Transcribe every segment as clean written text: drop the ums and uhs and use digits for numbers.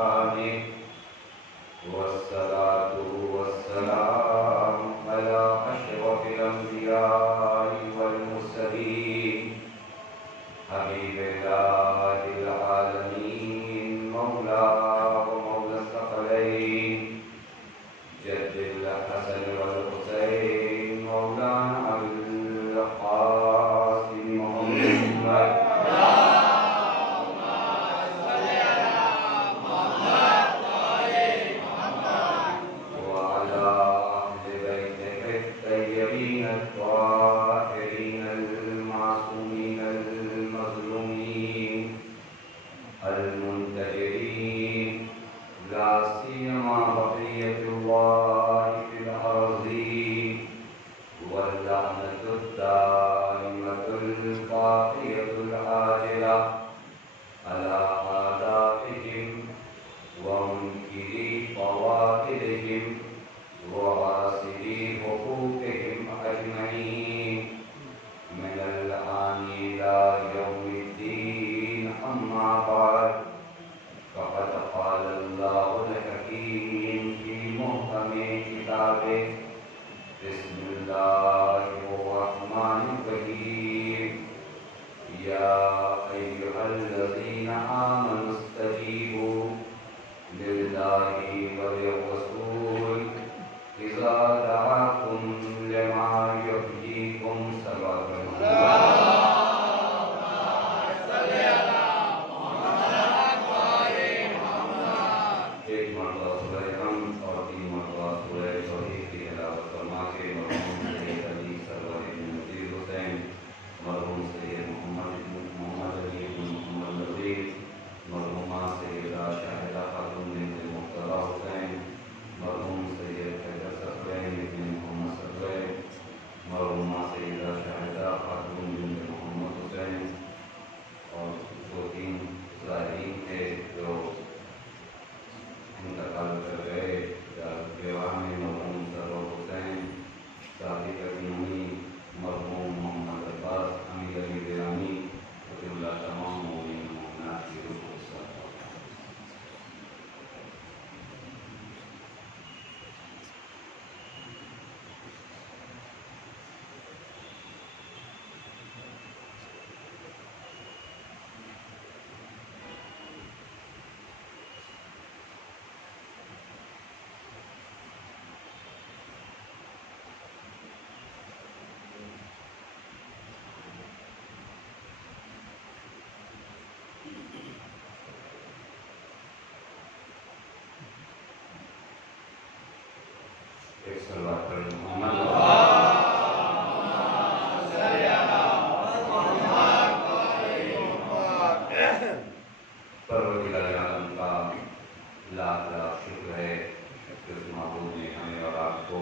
آمين والصلاة والسلام على أشرف الأنبياء والمرسلين حبيب الله العالمين مولى ومولى الثقلين جد الحسن والحسين مولانا أبي القاسم محمد وعلى أهل بيته الطيبين الطاهرين المعصومين المظلومين المنتجرين لا سيما بقية الله في الأرضين واللعنة الدائمة الباقية العاجلة على أعدائهم ومنكري فواحدهم وغاسلي حقوقهم أجمعين من الآن إلى يوم الدين أما بعد فقد قال الله الحكيم في محكم كتابه بسم الله الرحمن الرحيم يا أيها الذين آمنوا استجيبوا لله وللرسول إذا دعاكم لما يحييكم صلوات ایک مرتبہ سورہ غم اور 3 مرتبہ سورہ توحید کی تلاوت فرما کے مرحوم سید علی سرور بن نذیر حسین مرحوم سید محمد علی بن محمد نذیر مرحومہ سیدہ شاہدہ خاتون بنت مرتضی حسین مرحوم سید حیدر صفوین بن محمد صفوین مرحومہ سیدہ شاہدہ خاتون بنت محمد حسین اور 2-3 زائرین تھے جو انتقال کر گئے بیوہ میں مرحوم سرور حسین صادق ابنی مرحوم محمد عباس امیر علی گرامی رضی اللہ تمام مومنین و مومنات کی روح کو ساتھ ایک صلوات پر محمد پروردگار عالم کا لاکھ لاکھ شکر ہے کہ اس معبود نے ہمیں اور آپ کو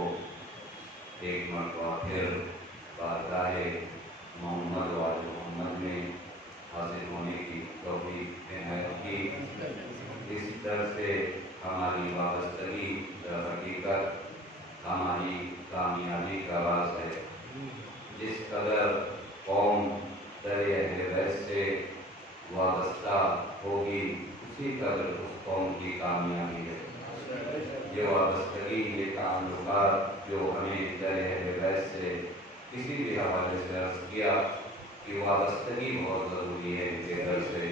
ایک مرتبہ پھر بارگاہ محمد و آل محمد میں حاضر ہونے کی توفیق عنایت کی۔ اس طرح سے ہماری وابستگی در حقیقت ہماری کامیابی کا راز ہے۔ جس قدر قوم در اہل بیت سے وابستہ ہوگی اسی قدر اس قوم کی کامیابی ہے۔ یہ وابستگی، یہ تعلقات جو ہمیں در اہل بیت سے کسی بھی حوالے سے عرض کیا کہ وابستگی بہت ضروری ہے ان کے گھر سے،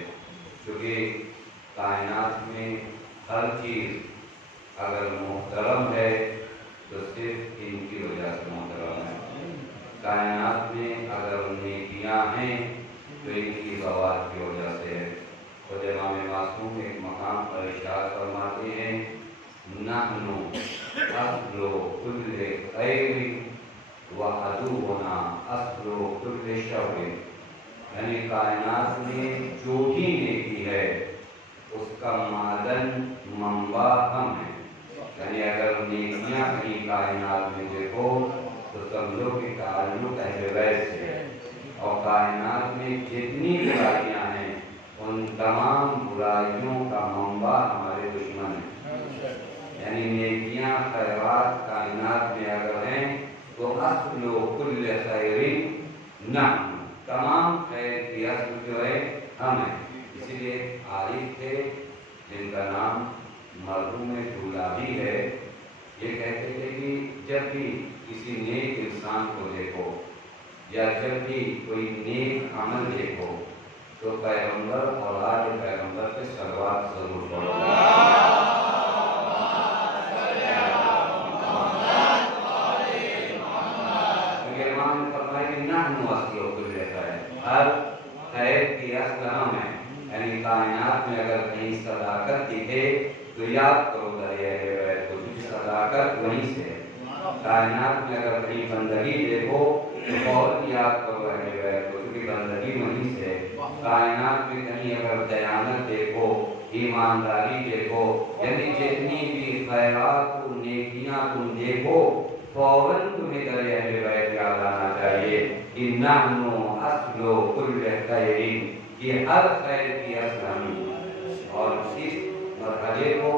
کیونکہ کائنات میں ہر چیز اگر محترم ہے تو صرف ان کی وجہ سے محترم ہے۔ کائنات میں اگر نیکیاں ہیں تو ان کی زوال کی وجہ سے ہے۔ خود امام معصوم ایک مقام پر ارشاد فرماتے ہیں نحن اصل کل خیر و عدونا اصل کل شر، یعنی کائنات میں جو بھی نیکی ہے اس کا معدن منبع ہم ہے۔ یعنی اگر نیکیاں کہیں کائنات میں دیکھو تو سمجھو کہ تعلق اہل بیت سے ہے، اور کائنات میں جتنی برائیاں ہیں ان تمام برائیوں کا منبع ہمارے دشمن ہیں۔ یعنی نیکیاں خیرات کائنات میں اگر ہیں تو اصل کل خیر نحن، تمام خیر کی اصل جو ہے ہم ہیں۔ اسی لیے عارف تھے جن کا نام مرحوم جھولا بھی ہے، یہ کہتے تھے کہ جب بھی کسی نیک انسان کو دیکھو یا جب بھی کوئی نیک عمل دیکھو تو پیغمبر اور آل پیغمبر کے صلوات ضرور پڑھو۔ ہر خیر کی اصل ہم ہے، یعنی کائنات میں اگر کہیں صداقت دکھے تو یاد کرو دریا بیت کو، کیونکہ صداقت وہیں سے ہے۔ کائنات میں اگر کہیں بندگی دیکھو تو فوراً یاد کرو اہل بیت کو، کیونکہ بندگی وہیں سے ہے۔ کائنات میں کہیں اگر دیانت دیکھو، ایمانداری دیکھو، یعنی جتنی بھی خیرات و نیکیاں تم دیکھو فوراً تمہیں در اہل بیت یاد آنا چاہیے کہ نحن اصل کل خیر، یہ ہر خیر کی اصل ہم، اور اس مرحلے کو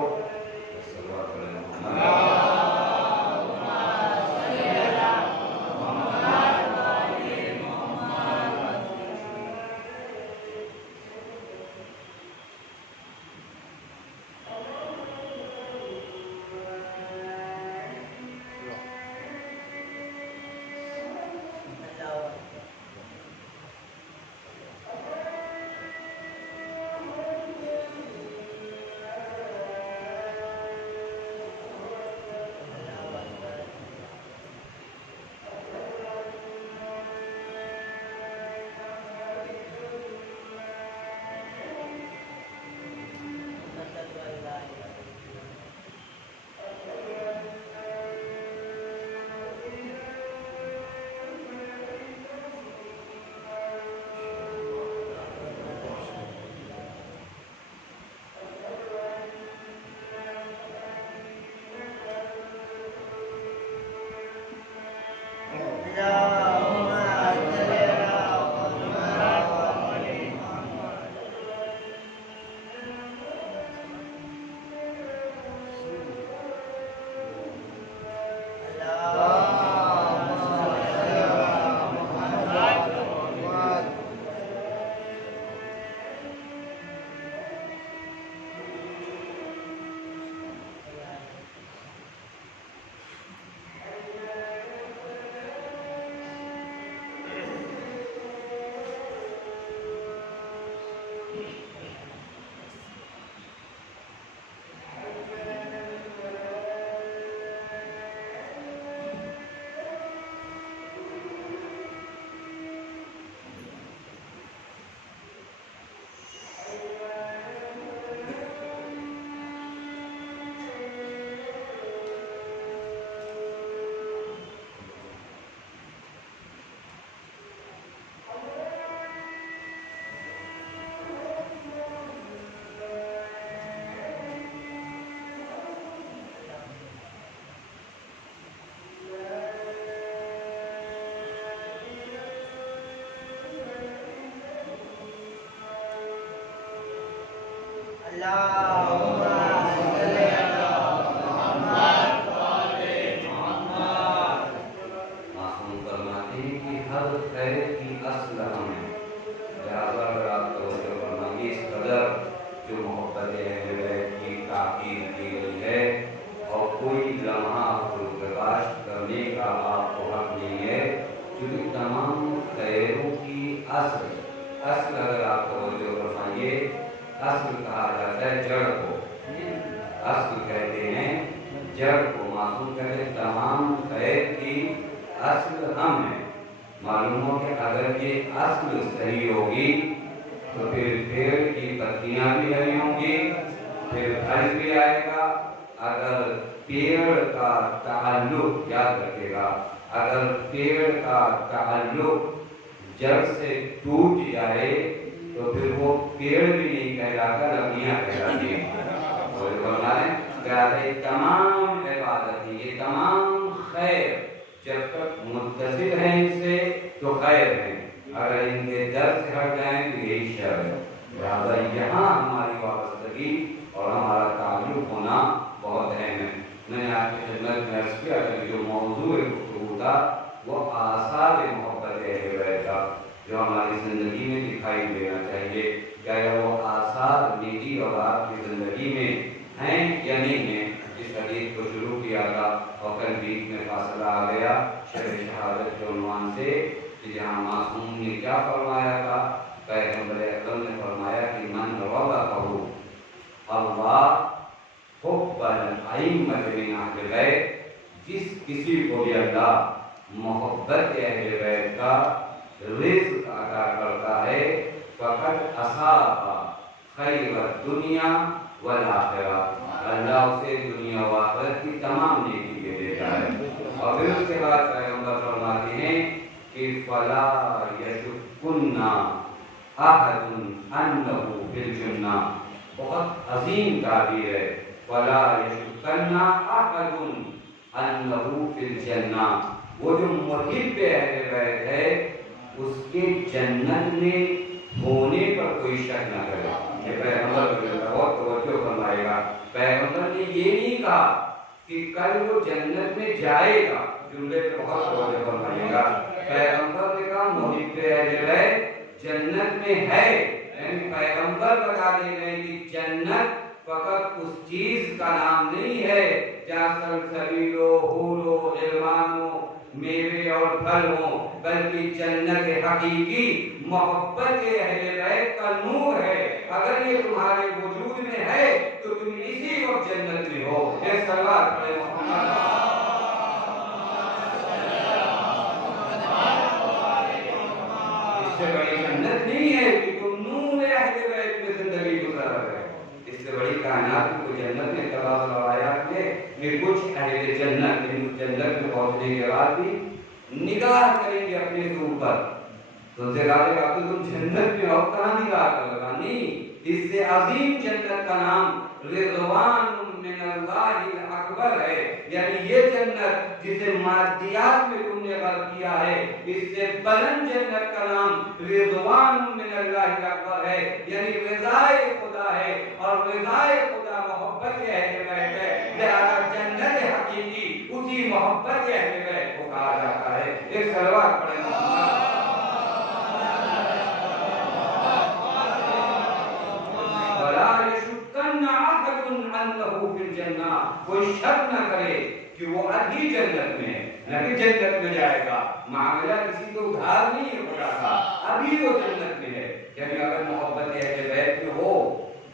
اصل اگر آپ توجہ فرمائیے، اصل کہا جاتا ہے جڑ کو، اصل کہتے ہیں جڑ کو، معصوم کہتے ہیں تمام خیر کی اصل ہم ہیں۔ معلوم ہو کہ اگر یہ اصل صحیح ہوگی تو پھر پیڑ کی پتیاں بھی ہری ہوں گی، پھر پھل بھی آئے گا۔ اگر پیڑ کا تعلق، یاد رکھے گا، اگر پیڑ کا تعلق جڑ سے ٹوٹ جائے تو پھر وہ پیڑ بھی نہیں کہلاتا، لکڑیاں کہلاتی ہیں۔ یہ تمام عبادت، یہ تمام خیر جب تک متصل ہیں ان سے تو خیر ہیں، اگر ان کے در سے ہٹ جائیں تو یہی شر ہے۔ لہٰذا یہاں ہماری وابستگی اور ہمارا تعلق ہونا بہت اہم ہے۔ میں نے آپ کی خدمت میں عرض کیا کہ جو موضوع گفتگو تھا وہ آثار محبت اہل بیت کا، جو ہماری زندگی میں دکھائی دینا چاہیے، کیا وہ آثار نیکی اور آپ کے کی زندگی میں ہیں یا نہیں ہیں. اس حدیث کو شروع کیا تھا اور کل بیچ میں فاصلہ آ گیا شرح شہادت کے عنوان سے کہ جہاں معصوم نے کیا فرمایا تھا. پیغمبر اکرم نے فرمایا کہ من رضقہ اللہ حب الائمۃ من اہل بیت، جس کسی کو بھی اللہ محبت اہل بیت کا رزق عطا کرتا ہے فقد اصاب خیر الدنیا والآخرہ، اللہ اسے دنیا و آخرت کی تمام نیکی دے دیتا ہے. اور پھر اس کے بعد پیغمبر فرماتے ہیں کہ فلا یشکن احد انہ فی الجنہ، بہت عظیم تعبیر ہے. فلا یشکن احد انہ فی الجنہ، وہ جو محب اہل بیت ہے اس کے جنت میں ہونے پر کوئی شک نہ کرے. یہ پیغمبر بہت توجہ فرمائے گا. پیغمبر نے یہ نہیں کہا کہ کل وہ جنت میں جائے گا، جملے پہ بہت توجہ فرمائے گا. پیغمبر نے کہا محب اہل بیت جنت میں ہے، یعنی پیغمبر بتا دے رہے ہیں کہ جنت فقط اس چیز کا نام نہیں ہے جہاں سلسبیل و حور و غلمان و میوے اور پھل ہوں، بلکہ جنت حقیقی محبت اہل بیت کا نور ہے. اگر یہ تمہارے وجود میں ہے تو تم اسی وقت جنت میں ہو. یہ سلوات پڑھے محمد. اس سے بڑی جنت نہیں ہے کہ تم نور اہل بیت میں زندگی گزار رہے ہو. اس سے بڑی کائنات کو جنت میں تبادل روایات میں کچھ اہل جنت جنت میں پہنچنے کے بعد بھی نگاہ کریں گے اپنے سے اوپر تو ان سے کہا کہ تم جنت میں ہو، کہاں نگاہ کر لگا. نہیں، اس سے عظیم جنت کا نام رضوان من اللہ اکبر ہے. یعنی یہ جنت جسے مادیات میں تم نے غرق کیا ہے، اس سے بلند جنت کا نام رضوان من اللہ اکبر ہے. یعنی رضائے خدا ہے، اور رضائے خدا محبت اہل بیت ہے. لہذا جنت حقیقی اسی محبت اہل بیت کو کہا جاتا ہے. ایک صلوات پڑھیں محمد. کوئی شک نہ کرے کہ وہ ابھی جنت میں ہے، نہ کہ جنت میں جائے گا. معاملہ کسی کو ادھار نہیں ہے خدا کا، ابھی وہ جنت میں ہے. یعنی اگر محبت اہل بیت میں ہو،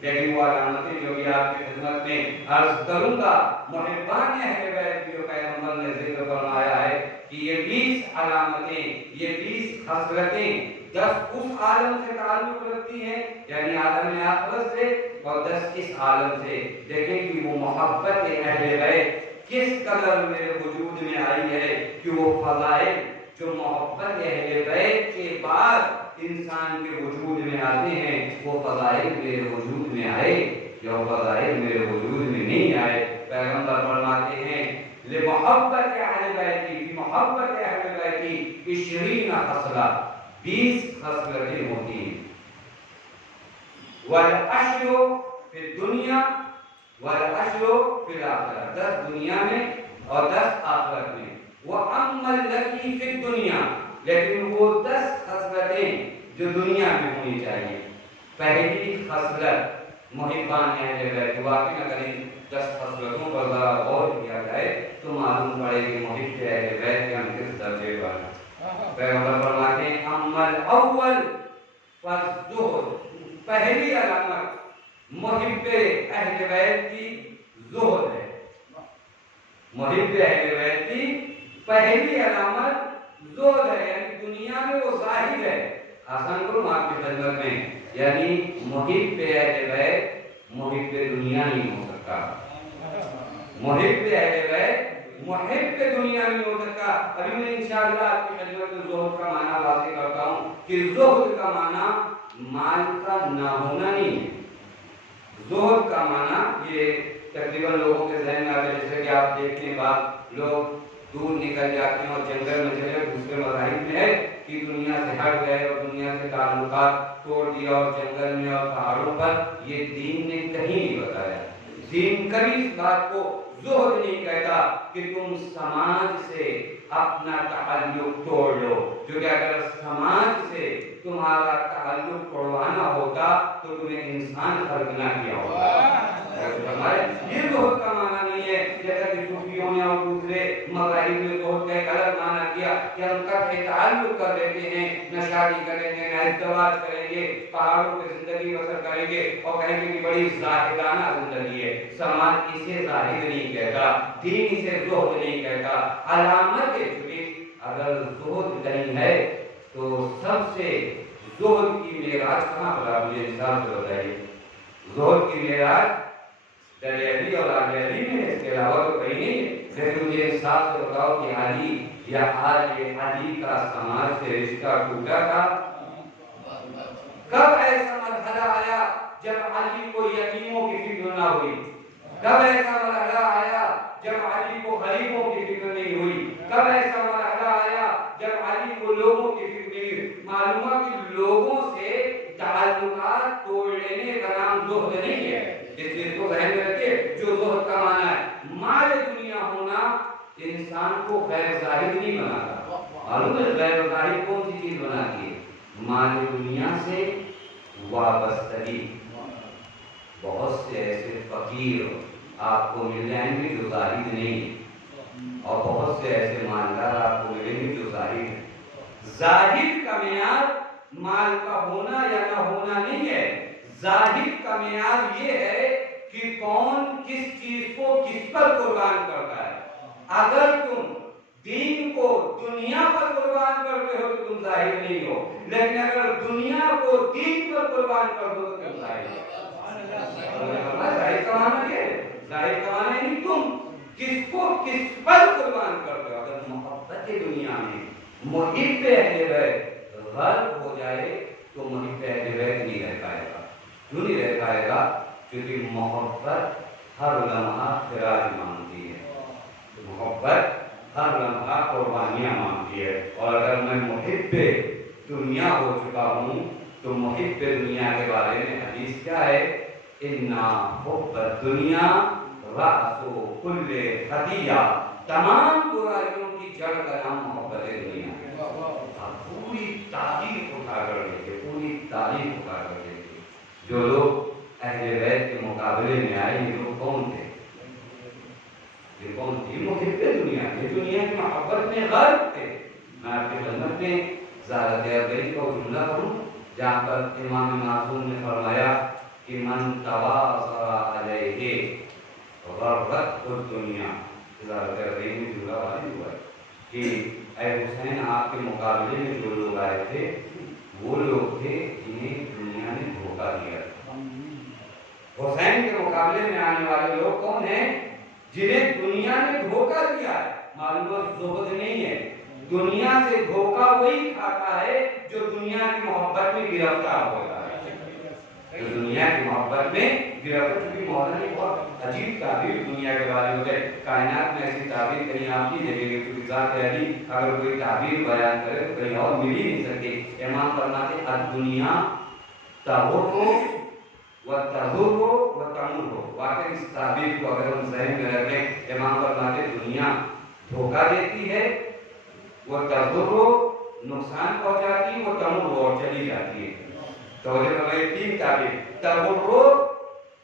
لیکن وہ علامتیں جو بھی آپ کی خدمت میں عرض کروں گا، محبان اہل بیت جو پیغمبر نے ذکر فرمایا ہے کہ یہ 20 علامتیں، یہ 20 خصلتیں 10 اس عالم سے تعلق رکھتی ہیں، یعنی عالم آخرت سے، اور 10 اس عالم سے. دیکھیں کہ وہ محبت اہل بیت کس قدر میرے وجود میں آئی ہے کہ وہ فضائل جو محبت اہل بیت کے بعد انسان کے وجود میں آتے ہیں وہ فضائل میرے وجود میں آئے، جو فضائل میرے وجود میں نہیں آئے. پیغمبر فرماتے ہیں لمحبت اہل بیتی، محبت اہل بیتی 20 خصلہ، 20 خصلتیں ہوتی ہیں. والعشر فی الدنیا والعشر فی الآخرہ، 10 دنیا میں اور 10 آخرت میں. وَأَمَّا الَّتِي فِي الدُّنْيَا، لیکن وہ 10 خصلتیں جو دنیا میں ہونی چاہیے. پہلی خصلت محبان اہل بیت، واقعی اگر ان 10 خصلتوں پر ذرا غور کیا جائے تو معلوم پڑے کہ محب اہل بیت کے ہم کس درجے پر ہیں. پیغمبر فرماتے ہیں اما الاول فالزہد، پہلی علامت محب اہل بیت کی زہد ہے. محب اہل بیت کی پہلی علامت زہد ہے، یعنی دنیا میں وہ زاہد ہے. آسان کروں آپ کی خدمت میں، یعنی محب اہل بیت محب دنیا نہیں ہو سکتا. محب اہل بیت محب دنیا نہیں ہو سکتا. ابھی میں انشاءاللہ آپ کی خدمت میں زہد کا معنی واضح کرتا ہوں کہ زہد کا معنی مال کا نہ ہونا نہیں ہے. زہد کا معنی یہ تقریباً لوگوں کے ذہن میں آتا ہے، جیسے کہ آپ دیکھتے ہیں بعض لوگ دور نکل جاتے ہیں اور جنگل میں چلے، دوسرے مذاہب میں ہے کہ دنیا سے ہٹ گئے اور دنیا سے تعلقات توڑ دیا اور جنگل میں اور پہاڑوں پر. یہ دین نے کہیں نہیں بتایا. دین کبھی اس بات کو زہد نہیں کہتا کہ تم سماج سے اپنا تعلق توڑ لو، کیونکہ اگر سماج سے تمہارا تعلق توڑوانا ہوتا تو تمہیں انسان خلق نہ کیا ہوگا۔ یہ زہد کا معنی نہیں ہے جیسا کہ صوفیوں نے اور دوسرے مذاہب نے زہد کا ایک الگ معنی کیا کہ ہم قطع تعلق کر دیتے ہیں، نہ شادی کریں گے نہ ازدواج کریں گے، پہاڑوں پہ زندگی بسر کریں گے اور کہیں گے کہ بڑی زاہدانہ زندگی ہے۔ سماج اسے زاہد نہیں کہتا، دین اسے زہد نہیں کہتا، علامت ہے۔ اگر زہد نہیں ہے تو سب سے زہد کی معراج کہاں پر؟ مجھے انسان سے بتائیے، زہد کی معراج دریابی اور آگیابی میں ہے، اس کے علاوہ تو کہیں نہیں ہے۔ لیکن مجھے انصاف سے بتاؤ کہ علی یا آج علی کا سماج سے رشتہ ٹوٹا تھا؟ کب ایسا مرحلہ آیا جب علی کو یتیموں کی فکر نہ ہوئی؟ کب ایسا مرحلہ آیا جب علی کو غریبوں کی فکر نہیں ہوئی؟ کب ایسا مرحلہ آیا جب علی کو لوگوں کی فکر نہیں ہوئی؟ معلوم ہے کہ لوگوں سے تعلقات توڑ لینے کا نام زہد نہیں ہے۔ اس چیز کو ذہن میں رکھیے، جو زہد کا معنی ہے مال دنیا ہونا انسان کو غیر ظاہر نہیں بناتا۔ معلوم ہے غیر ظاہر کون سی چیز بناتی ہے؟ مال دنیا سے وابستگی۔ بہت سے ایسے فقیر آپ کو مل جائیں گے جو زاہد نہیں، اور بہت سے ایسے مالدار آپ کو ملیں گے جو زاہد ہیں۔ زاہد کا معیار مال کا ہونا یا نہ ہونا نہیں ہے، زاہد کا معیار یہ ہے کہ کون کس چیز کو کس پر قربان کرتا ہے۔ اگر تم دین کو دنیا پر قربان کرتے ہو تو تم ظاہر نہیں ہو، لیکن اگر دنیا کو دین پر قربان کر دو تو تم ظاہر ہو۔ ظاہر کا معنی یہ ہے، ظاہر کا معنی نہیں تم کس کو کس پر قربان کرتے ہو۔ اگر محبت دنیا میں محب اہل بیت غرق ہو جائے تو محب اہل بیت نہیں رہ پائے گا۔ کیوں نہیں رہ پائے گا؟ کیونکہ محبت ہر لمحہ خراج مانگتی ہے، محبت ہر لمحہ قربانیاں مانگتی ہے۔ اور اگر میں محب دنیا ہو چکا ہوں تو محب دنیا کے بارے میں حدیث کیا ہے؟ اِنَّا حُبَّ الدُّنْيَا رَأْسُ كُلِّ خَطِیَّہ، تمام برائیوں کی جڑ کا نام محبت دنیا ہے۔ پوری تاریخ اٹھا کر دیکھے، پوری تاریخ اٹھا کر دیکھے، جو لوگ اہل بیت کے مقابلے میں آئے یہ لوگ کون تھے؟ یہ کون تھی؟ محب دنیا، یہ دنیا کی محبت میں غرق تھے۔ میں آپ کی خدمت میں زیارت اربعین کو جملہ پڑھوں جہاں پر امام معصوم نے فرمایا کہ من تواصل علیہ غرت الدنیا۔ زیارت اربعین میں جملہ واضح ہوا ہے کہ اے حسین آپ کے مقابلے میں جو لوگ آئے تھے وہ لوگ تھے جنہیں دنیا نے دھوکہ دیا تھا۔ حسین کے مقابلے میں آنے والے لوگ کون ہیں؟ جنہیں دنیا نے دھوکہ دیا ہے۔ معلوم زہد نہیں ہے، دنیا سے دھوکہ وہی کھاتا ہے جو دنیا کی محبت میں گرفتار ہوتا ہے، جو دنیا کی محبت میں گرفتار۔ کیونکہ مولانا نے بہت عجیب تعبیر دنیا کے بارے میں ہے، کائنات میں ایسی تعبیر کہیں آپ نہیں دیکھیں گے، کیونکہ ذات علی اگر کوئی تعبیر بیان کرے تو کہیں اور مل ہی نہیں سکتی۔ امام فرماتے الدنیا تغر وتضر وتمر۔ واقعی اس تعبیر کو اگر ہم ذہن میں رکھیں، امام فرماتے دنیا دھوکہ دیتی ہے، وہ تضر نقصان پہنچاتی، وہ تمر اور چلی جاتی ہے۔ تو یہ تین تعبیر تغر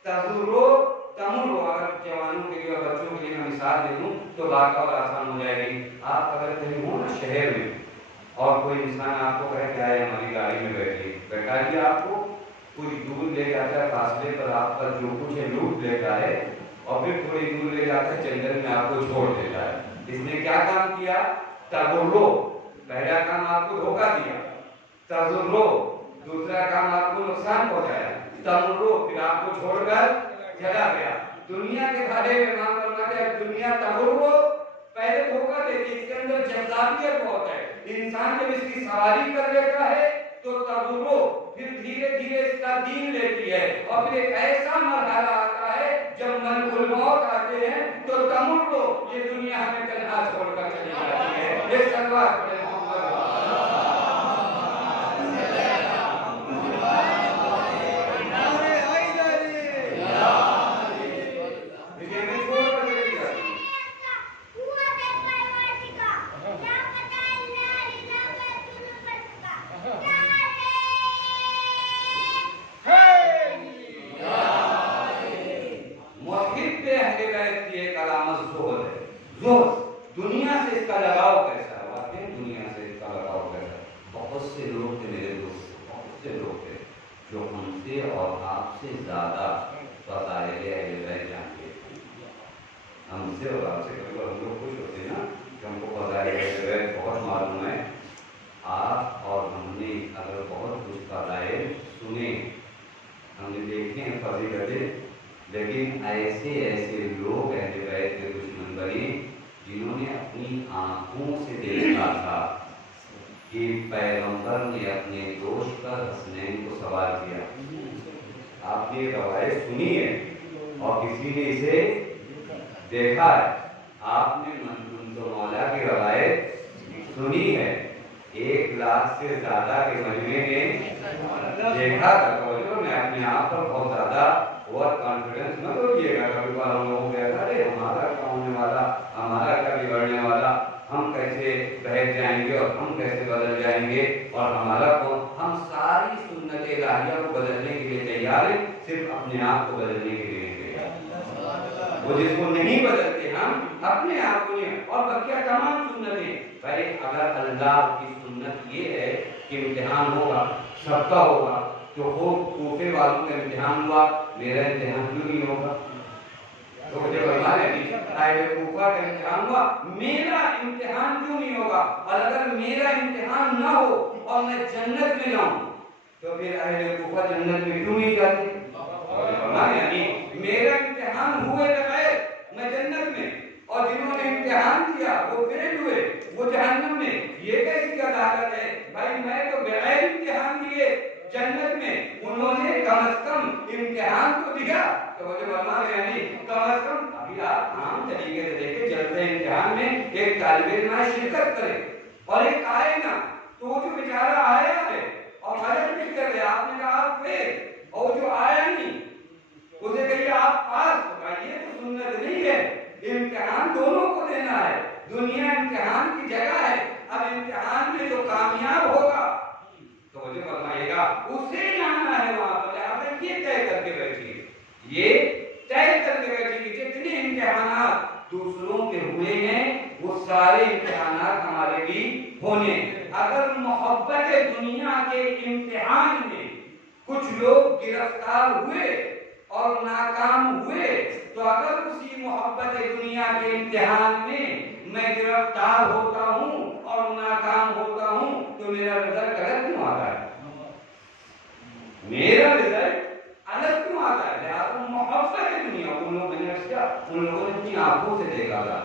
تضر تمر۔ اگر جوانوں کے لیے اور بچوں کے لیے میں مثال دے دوں تو بات اور آسان ہو جائے گی۔ آپ اگر کہیں ہو نا شہر میں اور کوئی انسان آپ کو کہے کہ آئے ہماری گاڑی میں بیٹھیے، بیٹھا دیا آپ کو، کچھ دور لے جاتا ہے، فاصلے پر آپ کا جو کچھ ہے لوٹ لیتا ہے اور پھر تھوڑی دور لے جاتا ہے، جنگل میں آپ کو چھوڑ دیتا ہے۔ اس نے کیا کام کیا؟ تغرو، پہلا کام آپ کو دھوکہ دیا، تضرو دوسرا کام آپ کو نقصان پہنچایا، تمرو پھر آپ کو چھوڑ کر چلا گیا۔ دنیا کے بارے میں امام فرماتے ہیں دنیا تغرو، پہلے دھوکہ دیتی، اس کے اندر جذابیت بہت ہے۔ انسان جب اس کی سواری کر لیتا ہے تو تغرو، پھر دھیرے دھیرے اس کا دین لیتی ہے، اور پھر ایک ایسا مرحلہ آتا ہے جب ملک الموت آتے ہیں تو تمرو، یہ دنیا ہمیں تنہا چھوڑ کر چلی جاتی ہے۔ یہ سلوات پڑھیں کا لگاؤ کیسا ہے، واقعی دنیا سے اس کا لگاؤ کیسا ہے. بہت سے لوگ تھے میرے دوست، بہت سے لوگ تھے جو ہم سے اور آپ سے زیادہ فضائل اہل بیت جانتے ہیں. ہم سے اور آپ سے کبھی ہم لوگ خوش ہوتے ہیں نا کہ ہم کو فضائل اہل بیت بہت معلوم ہے. آپ اور ہم نے اگر بہت کچھ فضائل سنے، ہم نے دیکھے ہیں فضیلتیں، لیکن ایسے ایسے لوگ اہل بیت کے دشمن بنے جنہوں نے اپنی آنکھوں سے دیکھا تھا کہ پیغمبر نے اپنے دوست پر حسنین کو سوال کیا. آپ نے روایت سنی ہے اور کسی نے اسے دیکھا ہے. آپ نے منظور تو مولا کی روایت سنی ہے، 1 لاکھ سے زیادہ کے مجمع نے دیکھا تھا. تو میں اپنے آپ پر بہت زیادہ اوور کانفیڈنس نہ ہوئیے گا. کبھی بار ہم لوگوں کہتا ارے ہمارا کیا ہونے والا، ہمارا کیا بگڑنے والا، ہم کیسے بہت جائیں گے اور ہم کیسے بدل جائیں گے اور ہمارا کون. ہم ساری سنت الہیہ کو بدلنے کے لیے تیار ہیں، صرف اپنے آپ کو بدلنے کے لیے تیار. وہ جس کو نہیں بدلتے ہم اپنے آپ کو نہیں، اور بقیہ تمام سنتیں. بھائی اگر اللہ کی سنت یہ ہے کہ امتحان ہوگا، سب کا ہوگا، تو کوفے والوں کا امتحان ہوا، میرا امتحان کیوں نہیں ہوگا؟ تو مجھے فرما رہے اہل کوفہ کا امتحان ہوا، میرا امتحان کیوں نہیں ہوگا؟ اور اگر میرا امتحان نہ ہو اور میں جنت میں جاؤں تو پھر اہل کوفہ جنت میں کیوں نہیں جاتے؟ میرا امتحان ہوئے بغیر میں جنت میں، اور جنہوں نے امتحان دیا وہ فیل ہوئے وہ جہنم میں. یہ کیسی عدالت ہے؟ بھائی میں تو بغیر امتحان دیے جنت میں، انہوں نے کم از کم امتحان تو دیا. تو مجھے فرما رہے ہیں کم از کم. ابھی آپ عام طریقے سے دیکھیں چلتے امتحان میں ایک طالب علم شرکت کرے اور ایک آئے نا، تو وہ جو بیچارہ آیا ہے اور حضرت بھی کر رہے، آپ نے کہا آپ فیل، اور جو آیا نہیں اسے کہیے آپ پاس. تو یہ تو سنت نہیں ہے. امتحان دونوں کو دینا ہے. دنیا امتحان کی جگہ ہے. اب امتحان میں جو کامیاب ہوگا تو مجھے فرمائیے گا اسے جانا ہے وہاں پر. آپ یہ طے کر کے بیٹھیے، یہ طے کر کے بیٹھیے کہ جتنے امتحانات دوسروں کے ہوئے ہیں وہ سارے امتحانات ہمارے بھی ہونے. اگر محبت دنیا کے امتحان میں کچھ لوگ گرفتار ہوئے اور ناکام ہوئے، تو اگر اسی محبت دنیا کے امتحان میں گرفتار ہوتا ہوں اور ناکام ہوتا ہوں تو میرا رزلٹ الگ کیوں آتا ہے؟ میرا رزلٹ الگ کیوں آتا ہے؟ لہٰذا محبت دنیا ان لوگوں نے اپنی آنکھوں سے دیکھا تھا.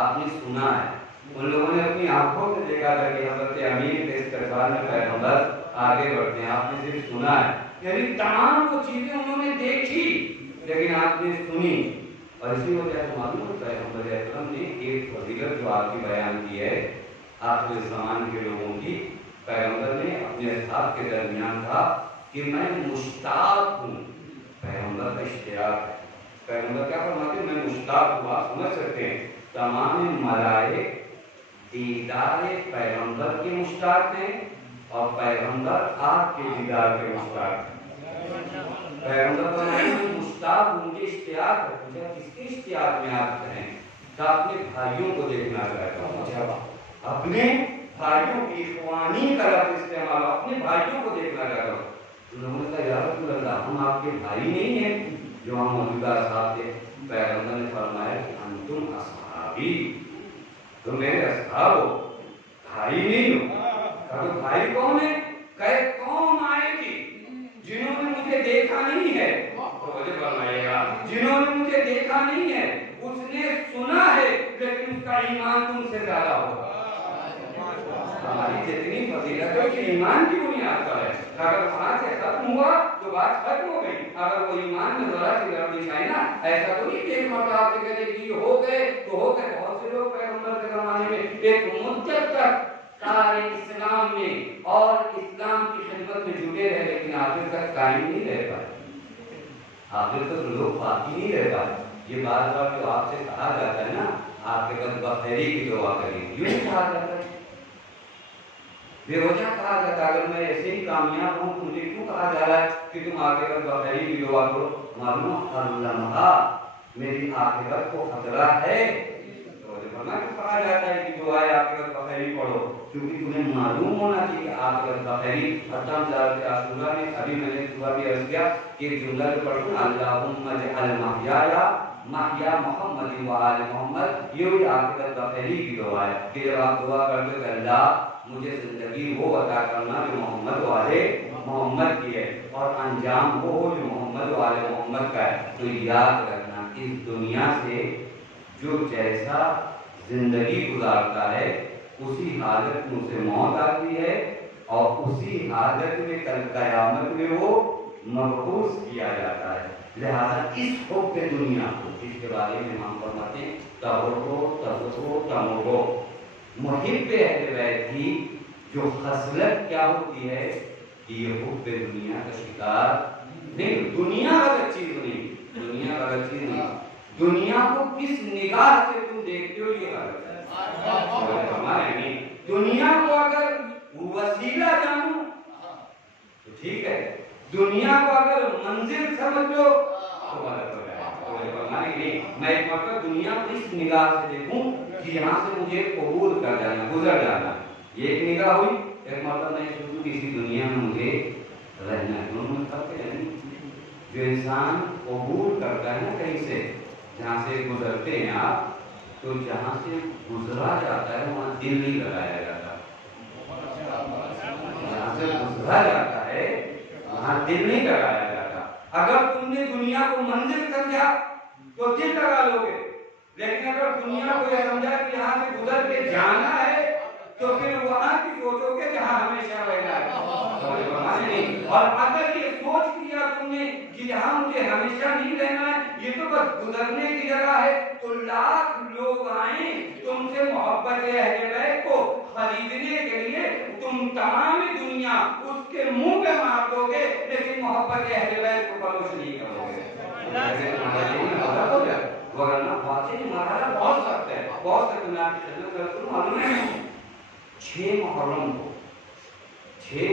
آپ نے سنا ہے ان لوگوں نے اپنی آنکھوں سے دیکھا تھا کہ حضرت امین کے استقبال میں پیغمبر آگے بڑھتے ہیں. آپ نے صرف سنا ہے، یعنی تمام وہ چیزیں انہوں نے دیکھی لیکن آپ نے سنی. اور اسی وجہ سے معلوم ہوتا ہے پیغمبر اکرم نے ایک فضیلت جو آپ کی بیان کی ہے آخر زمان کے لوگوں کی. پیغمبر نے اپنے اصحاب کے درمیان کہا کہ میں مشتاق ہوں. پیغمبر کا اشتیاق ہے. پیغمبر کیا فرماتے ہیں؟ میں مشتاق ہوں. آپ سمجھ سکتے ہیں تمام ملائک دیدار پیغمبر کے مشتاق ہیں اور پیغمبر آپ کے دیدار کے مشتاق ہیں. پیغمبر کا مشتاق ہوں گے، اشتیاق ہے. مجھے کس کے اشتیاق میں آپ کہیں کہ اپنے بھائیوں کو دیکھنا چاہتا ہوں. مجھے اپنے بھائیوں کی اخوانی کا لفظ استعمال، اپنے بھائیوں کو دیکھنا چاہتا ہوں. انہوں نے کہا یا رسول اللہ ہم آپ کے بھائی نہیں ہیں جو ہم موجودہ اصحاب تھے. پیغمبر نے فرمایا کہ انتم اصحابی، تو میرے اصحاب ہو، بھائی نہیں ہو. کہا تو بھائی کون ہے؟ کہ کون آئے گی جنہوں نے مجھے دیکھا نہیں ہے. تو مجھے فرمائیے گا جنہوں نے مجھے دیکھا نہیں ہے اس نے سنا ہے لیکن اس کا ایمان تم سے زیادہ ہوگا. ہماری جتنی فضیلت ہے اس ایمان کی بنیاد پر ہے. اگر وہاں سے ختم ہوا تو بات ختم ہو گئی. اگر وہ ایمان میں ذرا سی گڑبڑی چاہیے نا، ایسا تو نہیں کہ ایک مرتبہ آپ سے کہتے کہ ہو گئے تو ہو گئے. بہت سے لوگ پیغمبر کے زمانے میں ایک مدت تک سارے اسلام میں اور اسلام کی خدمت میں جڑے رہے لیکن آخر تک قائم نہیں رہ پائے. آخر تک لوگ باقی نہیں رہ پائے. یہ بار بار جو آپ سے کہا جاتا ہے نا آپ کے بعد بخیری کی دعا کریں، یوں کہا جاتا ہے، بے وجہ کہا جاتا ہے. اگر میں ایسے ہی کامیاب ہوں تو مجھے کیوں کہا جا رہا ہے کہ تم آخرت بخیری کی دعا کرو؟ معلوم ہر لمحہ میری آخرت کو خطرہ ہے. تو کہا جاتا ہے کہ جو آئے آخرت بخیری پڑھو، کیونکہ تمہیں معلوم ہونا چاہیے کہ آخرت بخیری ختم سورہ میں ابھی میں نے صبح بھی عرض کیا کہ ایک جملہ جو پڑھوں اللہم اجعل محیا محمد و آل محمد، یہ بھی آخرت بخیری کی دعا ہے کہ جب آپ دعا کرتے کہ اللہ مجھے زندگی وہ عطا کرنا جو محمد و آل محمد کی ہے اور انجام وہ ہو جو محمد و آل محمد کا ہے، تو یاد رکھنا اس دنیا سے جو جیسا زندگی گزارتا ہے اسی حالت میں اسے موت آتی ہے اور اسی حالت میں کل قیامت میں وہ مبعوث کیا جاتا ہے۔ لہذا اس حب دنیا کو، جس کے بارے میں ہم فرماتے ہیں تمغو، محب اہل بیت کی جو خصلت کیا ہوتی ہے کہ یہ حب دنیا کا شکار نہیں، دنیا غلط چیز نہیں، دنیا غلط چیز نہیں، دنیا کو کس نگاہ سے تم دیکھتے ہو یہ غلط ہے۔ دنیا کو اگر وسیلہ جانو تو ٹھیک ہے، دنیا کو اگر منزل سمجھو تو غلط ہو جائے۔ میں ایک مرتبہ دنیا کو اس نگاہ سے دیکھوں کہ یہاں سے مجھے عبور کر جانا، گزر جانا، یہ ایک نگاہ ہوئی۔ ایک مرتبہ میں سوچوں کہ اسی دنیا میں مجھے رہنا ہے، دونوں فرق ہے۔ جو انسان عبور کرتا ہے نا کہیں سے، جہاں سے گزرتے ہیں آپ، تو جہاں سے گزرا جاتا ہے وہاں دل نہیں لگایا جاتا، جہاں سے گزرا جاتا ہے وہاں دل نہیں لگایا جاتا۔ اگر تم نے دنیا کو منزل سمجھا تو دل لگا لو گے، لیکن اگر دنیا کو یہ سمجھا کہ یہاں سے گزر کے جانا ہے تو پھر وہاں کی سوچو گے جہاں ہمیشہ رہنا ہے۔ اور اگر یہ سوچ لیا تم نے کہ یہاں مجھے ہمیشہ نہیں رہنا ہے، یہ تو بس گزرنے کی جگہ ہے، تو لاکھ لوگ آئیں تم سے محبت اہل بیت کو خریدنے کے لیے، تم تمام دنیا اس کے منہ پہ مار دو گے لیکن محبت اہل بیت کو فروخت نہیں کرو گے۔ ورنہ واقعی مرحلہ بہت سخت ہے، بہت سخت۔ میں آپ کی خدمت کرتا ہوں، معلوم ہے 6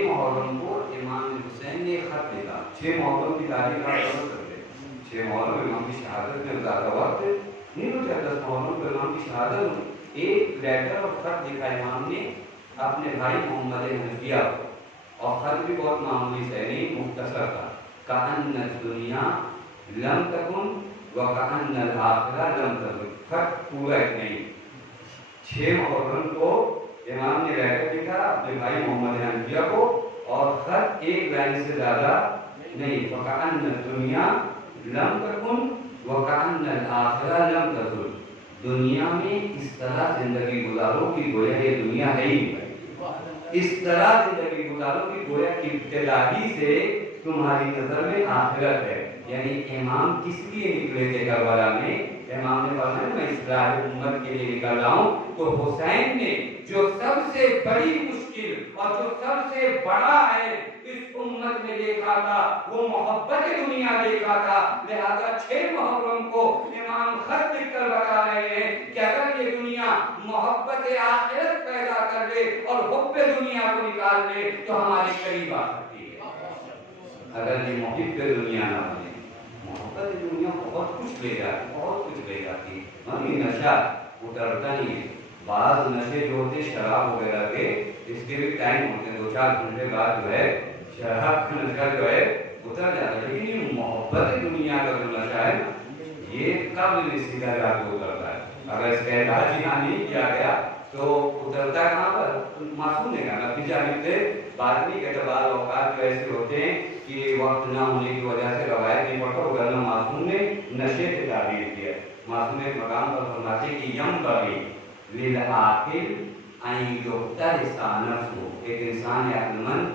محرم کو امام حسین نے خط لکھا۔ 6 محرم کی تاریخ آپ سمجھ سکتے ہیں، 6 محرم امام کی شہادت میں زیادہ وقت نہیں ہوتا، 10 محرم کو امام کی شہادت، ایک لیٹر اور خط لکھا امام نے اپنے بھائی محمد حنفیہ، اور خط بھی بہت معمولی سے نہیں، مختصر تھا۔ کأن الدنیا لم تکن وکأن الآخرہ لم تکن، خط پورا ایک نہیں۔ 6 محرم کو امام نے لیٹر لکھا اپنے بھائی محمد حنفیہ کو، اور خط ایک لائن سے زیادہ نہیں، فکأن الدنیا لم تکن وکأن الآخرہ لم تکن، دنیا میں اس طرح زندگی گزارو کہ گویا یہ دنیا ہے ہی نہیں، اس طرح زندگی گزارو کہ گویا ابتدائی سے تمہاری نظر میں آخرت ہے۔ یعنی امام کس لیے نکلے تھے کربلا میں؟ امام نے فرمایا میں اصلاح امت کے لیے نکل رہا ہوں، تو حسین نے جو سب سے بڑی مشکل اور جو سب سے بڑا ہے اس امت میں دیکھا تھا وہ محبت دنیا دیکھا تھا۔ لہذا 6 محرم کو امام خط لکھ کر بتا رہے ہیں کہ اگر یہ دنیا محبت آخرت پیدا کر دے اور حب دنیا کو نکال دے تو ہمارے قریب آ سکتی ہے۔ اگر یہ محب دنیا نہ بنے، محبت دنیا بہت کچھ لے جاتی، بہت کچھ لے جاتی، یہ نشہ اترتا نہیں ہے۔ بعض نشے جو ہوتے شراب وغیرہ کے، اس کے بھی ٹائم ہوتے ہیں، 2-4 گھنٹے بعد جو ہے شراب کا نشہ جو ہے اتر جاتا ہے، لیکن یہ محبت دنیا کا جو نشہ ہے یہ کب سیدھا جا کے اترتا ہے؟ اگر اس کا علاج یہاں نہیں کیا گیا تو اترتا ہے کہاں پر؟ معصوم نے کہا اپنی جانب سے بات نہیں کہتا، بعض اوقات جو ایسے ہوتے ہیں کہ وقت نہ ہونے کی وجہ سے روایت نہیں پڑھتا، ورنہ معصوم نے نشے سے تعبیر کیا ہے۔ معصوم ایک مقام پر فرماتے ہیں کہ یم بغی للعاقل ان یحترس نفسہ، ایک انسان عقل مند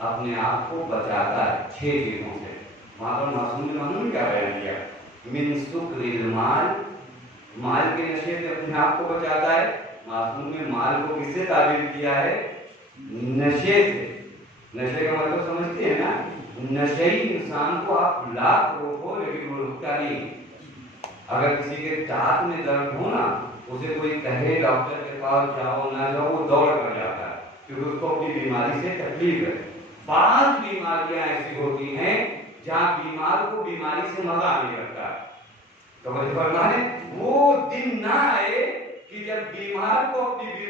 اپنے آپ کو بچاتا ہے 6 چیزوں سے۔ وہاں پر معصوم نے معلوم کیا بیان کیا؟ من سکر المال، مال کے نشے سے اپنے آپ کو بچاتا ہے۔ معصوم نے مال کو کس سے تعبیر کیا ہے؟ نشے سے۔ نشے کا مطلب سمجھتے ہیں نا؟ نشئی انسان کو آپ لاکھ روکو لیکن وہ رکتا نہیں۔ اگر کسی کے دانت میں درد ہو نا، اسے کوئی کہے ڈاکٹر کے پاس جاؤ نہ جاؤ، وہ دوڑ کر جاتا ہے کیونکہ اس کو اپنی بیماری سے تکلیف ہے۔ بعض بیماریاں ایسی ہوتی ہیں جہاں بیمار کو بیماری سے مزہ آنے لگتا ہے، تو فرمانے وہ دن نہ آئے کہ جب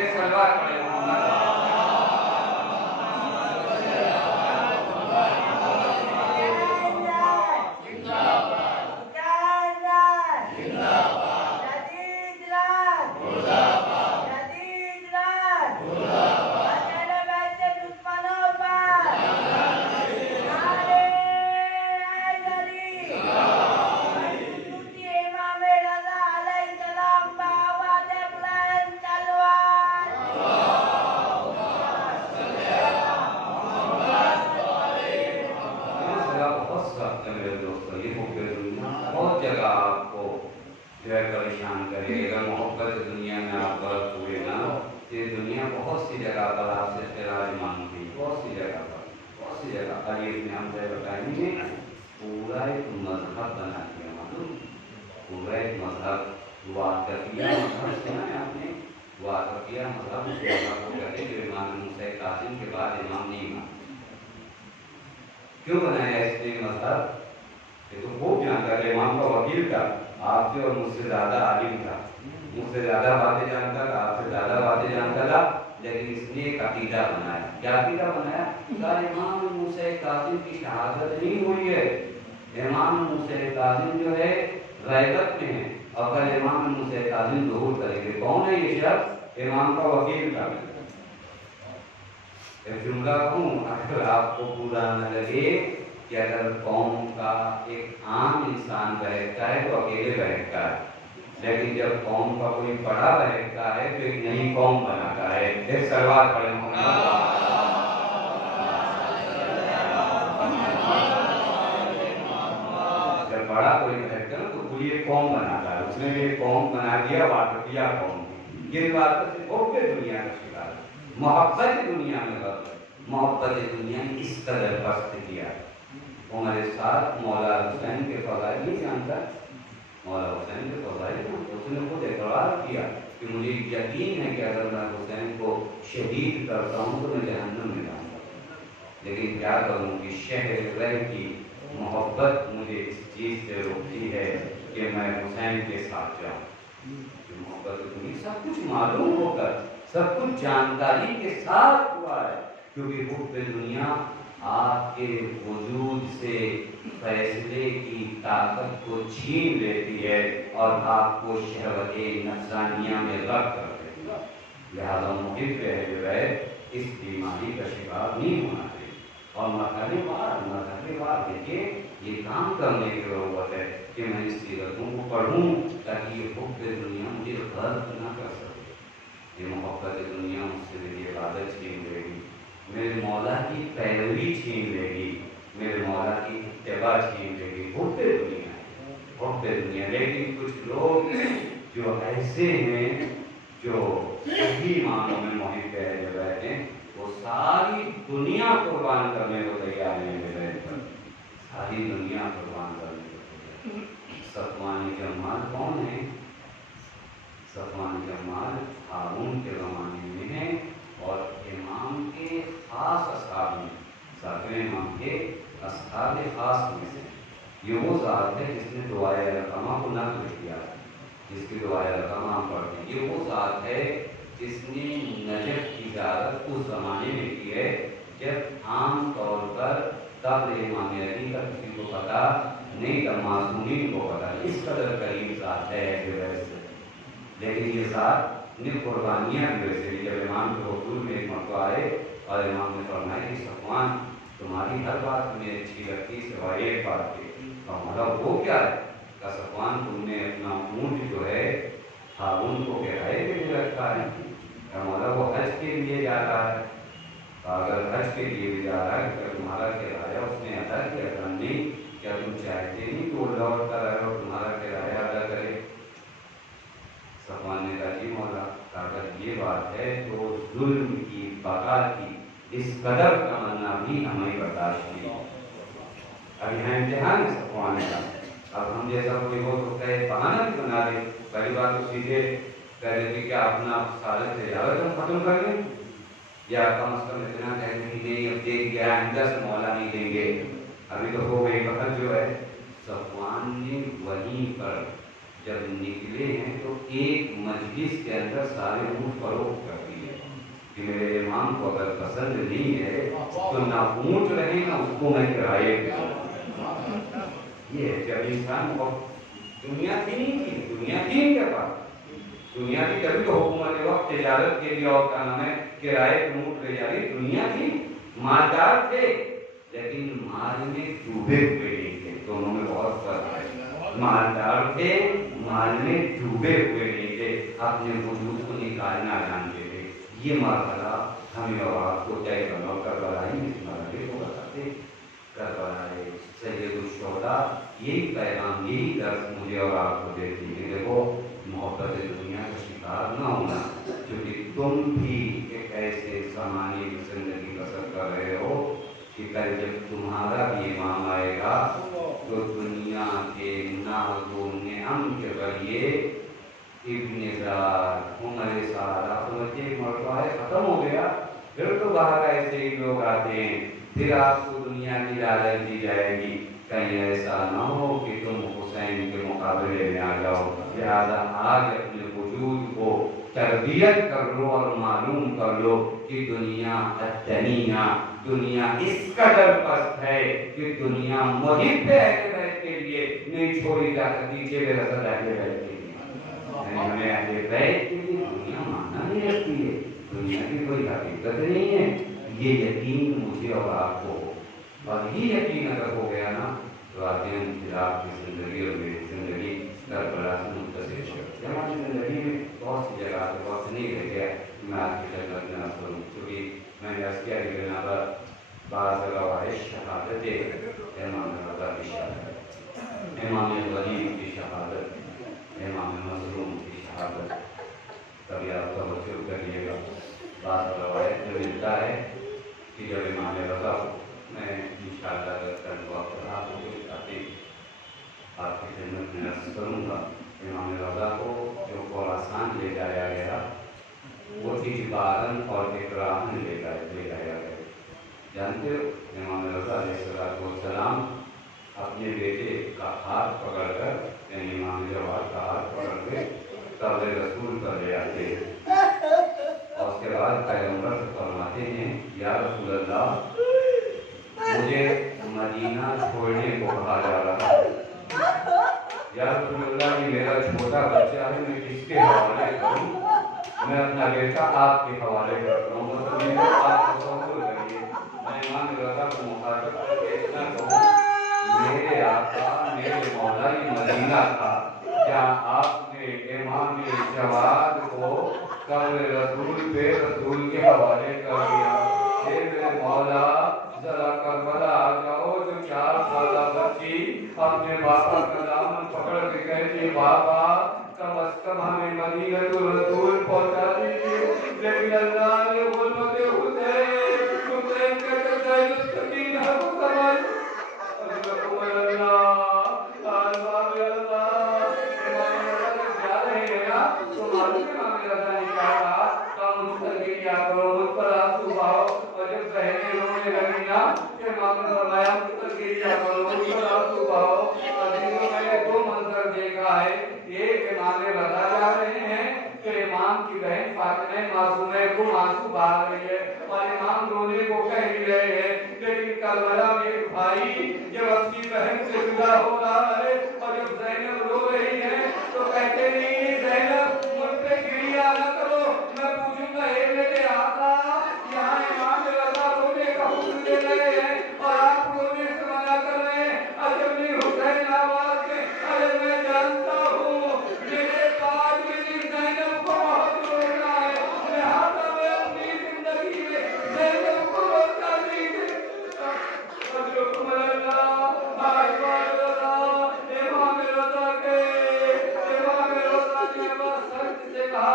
ایک سلوات پڑھے پریشان کرے. اگر محبت دنیا میں آپ غرق ہوئے نا تو یہ دنیا بہت سی جگہ پر آپ سے خراج مانگتی، بہت سی جگہ پر، بہت سی جگہ پر. یہ میں ہم سے بتائیں گے پورا ایک مذہب بنا دیا، معلوم پورا ایک مذہب واقفیہ مذہب سنا ہے آپ نے؟ واقفیہ مذہب اس مذہب کو کہتے ہیں جو امام موسیٰ کاظم کے بعد امام نہیں مانا. کیوں بنایا اس نے مذہب؟ یہ تو خوب جانتا ہے، امام کا وکیل تھا، آپ سے اور مجھ سے زیادہ عالم تھا، مجھ سے زیادہ باتیں جانتا تھا، آپ سے زیادہ باتیں جانتا تھا، لیکن اس نے ایک عقیدہ بنایا. کیا عقیدہ بنایا؟ کہ امام موسیٰ کاظم کی شہادت نہیں ہوئی ہے، امام موسیٰ کاظم جو ہے غیبت میں ہے، اور کل امام موسیٰ کاظم ظہور کریں گے. کون ہے یہ شخص؟ امام کا وکیل تھا. ایک جملہ کہوں، اگر آپ کو برا نہ لگے کہ اگر قوم کا ایک عام انسان بہکتا ہے تو اکیلے بہکتا ہے، لیکن جب قوم کا کوئی بڑا بہکتا ہے تو ایک نئی قوم بناتا ہے. ایک سلوات پڑھیں جب بڑا کوئی بہکتا ہے تو پوری ایک قوم بناتا ہے. اس نے بھی ایک قوم بنا دیا، واقفیہ قوم. یہ بات سے بہت دنیا کا شکار، محبت دنیا میں غرق، محبت دنیا نے اس قدر پست کیا. ہمارے ساتھ مولا حسین کے فضائل نہیں جانتا، مولا حسین کے فضائل جانتا. اس نے خود اقرار کیا کہ مجھے یقین ہے کہ اگر میں حسین کو شہید کرتا ہوں تو میں جہنم میں جاؤں گا، لیکن کیا کروں کہ شہر رہ کی محبت مجھے اس چیز سے روکتی ہے کہ میں حسین کے ساتھ جاؤں. محبت دنیا سب کچھ معلوم ہو کر، سب کچھ جانکاری کے ساتھ ہوا ہے، کیونکہ حب دنیا آپ کے وجود سے فیصلے کی طاقت کو چھین لیتی ہے اور آپ کو شہوت نفسانیہ میں غرق کر دیتی ہے. لہذا محب ہے جو ہے اس بیماری کا شکار نہیں ہونا چاہیے. اور مرحلے وار دیکھیے یہ کام کرنے کی ضرورت ہے کہ میں اس سیرتوں کو پڑھوں تاکہ یہ حب دنیا مجھے غرق نہ کر سکے. یہ محبت دنیا مجھ سے میری عبادت چھین لے گی، میرے مولا کی پیروی چھین لے گی، میرے مولا کی اتباع چھین لے گی. حب دنیا، حب دنیا. لیکن کچھ لوگ جو ایسے ہیں جو صحیح معنوں میں محب ہے جو رہتے ہیں، وہ ساری دنیا قربان کرنے کو تیار ہیں. ساری دنیا قربان کرنے کو تیار. صفوان جمال کون ہے؟ صفوان جمال ہارون کے زمانے میں ہے اور امام کے خاص اصحاب میں، ساتویں امام کے اصحاب خاص میں سے. یہ وہ ذات ہے جس نے دعائے رقمہ کو نقل کیا، جس کی دعائے رقمہ ہم پڑھتے ہیں. یہ وہ ذات ہے جس نے نجف کی زیارت اس زمانے میں کی ہے جب عام طور پر قبر امام علی کا کسی کو پتا نہیں تھا، معصومین کو پتا. اس قدر قریب ذات ہے ایسے ویسے. لیکن یہ ذات نے قربانیاں بھی ویسے لی. جب امام کے حضور میں ایک مرتبہ آئے اور امام نے فرمایا کہ صفوان تمہاری ہر بات مجھے اچھی لگتی سوائے ایک بات کی. ہمارا وہ کیا ہے؟ کہ صفوان تم نے اپنا اونٹ جو ہے ہارون کو کرائے پہ بھی رکھا ہے. ہمارا وہ حج کے لیے جا رہا ہے، اگر حج کے لیے بھی جا رہا ہے کہ تمہارا کرایہ اس نے ادا کیا تھا نہیں، کیا تم چاہتے نہیں کہ وہ لوٹ کر آئے اور تمہارا کرایہ ادا کرے؟ صفوان نے کہا جی مولا، اگر یہ بات ہے تو ظلم کی بقا کی اس قدر تمنا بھی ہمیں برداشت نہیں. اب یہاں امتحان ہے صفوان کا. اب ہم جیسا کوئی ہو تو کہے بہانہ بھی بنا دے. پہلی بات تو سیدھے کہہ دیتے کہ اپنا سارے تجارت ہم ختم کر لیں، یا کم از کم اتنا کہہ دیں کہ نہیں اب دیکھ گیا آئندہ سے مولا نہیں دیں گے، ابھی تو ہو گئی وقت جو ہے. صفوان نے وہیں پر جب نکلے ہیں تو ایک مجلس کے اندر سارے اونٹ فروخت کر دیے کہ میرے امام کو اگر پسند نہیں ہے تو نہ اونٹ رہے نہ اس کو میں کرائے پہ دوں۔ یہ ہے جب انسان کو دنیا تھی نہیں تھی، دنیا تھی ان کے پاس، دنیا کی کبھی تو حکومت وقت تجارت کے لیے اور کیا نام ہے کرائے پہ اونٹ لے جا رہی، دنیا تھی، مالدار تھے، لیکن مال میں ڈوبے ہوئے نہیں تھے، دونوں میں بہت فرق ہے۔ مالدار تھے، مال میں ڈوبے ہوئے نہیں تھے، اپنے وجود کو نکالنا جانتے تھے۔ یہ مرحلہ ہمیں اور آپ کو طے کرنا، کربلا ہی اس مرحلے کو بتاتے، کربلا ہے سید الشہداء، یہی پیغام یہی درس مجھے اور آپ کو دیتی ہے۔ دیکھو محبت دنیا کا شکار نہ ہونا، کیونکہ تم بھی ایک ایسے زمانے کی زندگی بسر کر رہے ہو کہ کل جب تمہارا بھی امام آئے گا تو دنیا کے ناز و نعم کے ذریعے ابن زاد، عمر سارا، سمجھے ایک مرتبہ ہے ختم ہو گیا، پھر تو باہر ایسے ہی لوگ آتے ہیں، پھر آپ کو دنیا کی لالچ دی جائے گی، کہیں ایسا نہ ہو کہ تم حسین کے مقابلے میں آ جاؤ، لہٰذا آج اپنے وجود کو تربیت کر لو اور معلوم کر لو کہ دنیا الدنیا، دنیا اس قدر پست ہے کہ دنیا محب اہل بیت کے لیے نہیں چھوڑی جا سکتی، کہ رسد اہل بیت کے لیے، یعنی ہمیں اہل بیت کے لیے دنیا ماننا نہیں رکھتی ہے، دنیا کی کوئی حقیقت نہیں ہے۔ یہ یقین مجھے اور آپ کو ہو، اور یہ یقین اگر ہو گیا نا تو آتے ہیں خلاف کی زندگی اور میری زندگی کربلا سے متصل ہے۔ ہماری زندگی میں بہت سی جگہ سے بہت نہیں رہ گیا، میں آپ کی خدمت میں عرض کروں، کیونکہ میں نے عرض کیا کہ بنا پر بعض روایت شہادت امام رضا کی شہادت، امام غریب کی شہادت، امام مظلوم کی شہادت، کبھی آپ توجہ کریے گا، بعض روایت میں ملتا ہے کہ جب امام رضا کو، میں انشاءاللہ اگر کل وقت رہا تو کچھ آپ کی خدمت میں عرض کروں گا، امام رضا کو جو خراسان لے جایا گیا وہ اجباراً اور اکراہاً لے جایا گیا۔ جانتے ہو امام رضا علیہ السلام اپنے بیٹے کا ہاتھ پکڑ کر، یعنی امام جواد کا ہاتھ پکڑ کے قبر رسول پر لے آتے ہیں، اور اس کے بعد پیغمبر سے فرماتے ہیں یا رسول اللہ مجھے مدینہ چھوڑنے کو کہا جا رہا ہے، یا رسول اللہ یہ میرا چھوٹا بچہ ہے، میں کس کے حوالے کروں؟ میں اپنا بیٹا آپ کے حوالے کرتا ہوں، مطلب میرے آپ تصور کریے، میں امام رضا کو مخاطب کر کے اتنا کہوں میرے آقا میرے مولا یہ مدینہ تھا، کیا آپ نے امام جواد کو قبر رسول پہ رسول کے حوالے کر دیا؟ اے میرے مولا ذرا کربلا آ جاؤ، جو 4 سالہ بچی اپنے باپا کا دامن پکڑ کے کہتی بابا کم از کم ہمیں مدینہ رسول پہنچا دیجیے، لیکن اللہ نے غلبت حسین کے تجاہل السکین حق سمجھ اللہ امام رضا جا رہے ہیں نا تو معلوم ہے امام رضا نے کہا تھا کام مجھ پر گریا کرو، مجھ پر آنسو بہاؤ، اور جب بہنیں رونے لگی نا کہ امام نے فرمایا مجھ پر گریا کرو، مجھ پر آنسو بہاؤ، اور جنہوں میں نے 2 منظر دیکھا ہے، ایک امام رضا جا رہے ہیں کہ امام کی بہن فاطمہ معصومہ کو آنسو بہا رہی ہے اور امام رونے کو کہہ بھی رہے ہیں، لیکن کربلا میں ایک بھائی جب اپنی بہن سے جدا ہو رہا ہے اور جب زینب رو رہی ہے تو کہتے نہیں زینب مجھ پہ گریہ نہ کرو، میں پوچھوں گا اے میرے آقا یہاں امام رضا رونے کا حکم دے رہے ہیں اور آپ رونے سے منع کر رہے ہیں، عجب نہیں حسین آواز میں عجب میں جانتا ہوں میرے پاس میری زینب کو بہت رونا ہے، لہذا میں اپنی زندگی میں زینب کو روتا نہیں دیتا۔ حضرت اللہ امام رضا امام رضا کے امام رضا نے ابا سر سے کہا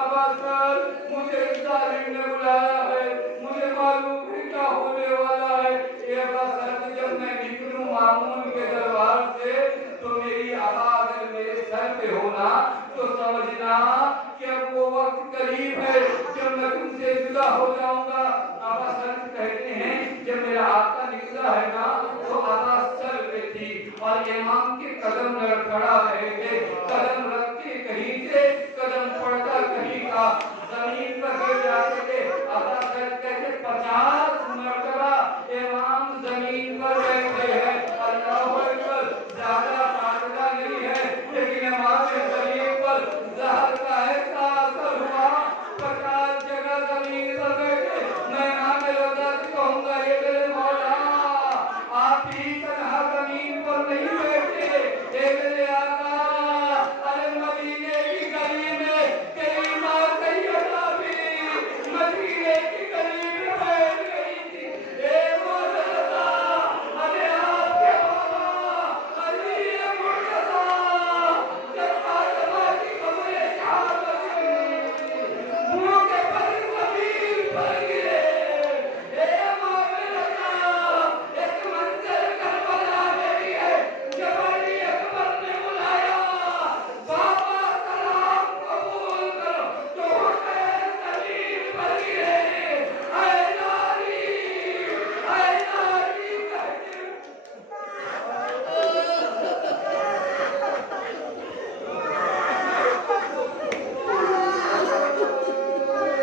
ابا سر مجھے ظالم نے بلایا ہے، مجھے معلوم ہے کیا ہونے والا ہے، اے ابا سر جب میں نکلوں مامون کے دربار سے تو میری آواز اگر میرے سر پہ ہونا تو سمجھنا کہ اب وہ وقت قریب ہے جب میں تم سے جدا ہو جاؤں گا۔ آبا سر کہتے ہیں جب میرا آقا نکلا ہے نا تو آواز سر پہ تھی اور امام کے قدم لڑکھڑا رہے تھے، قدم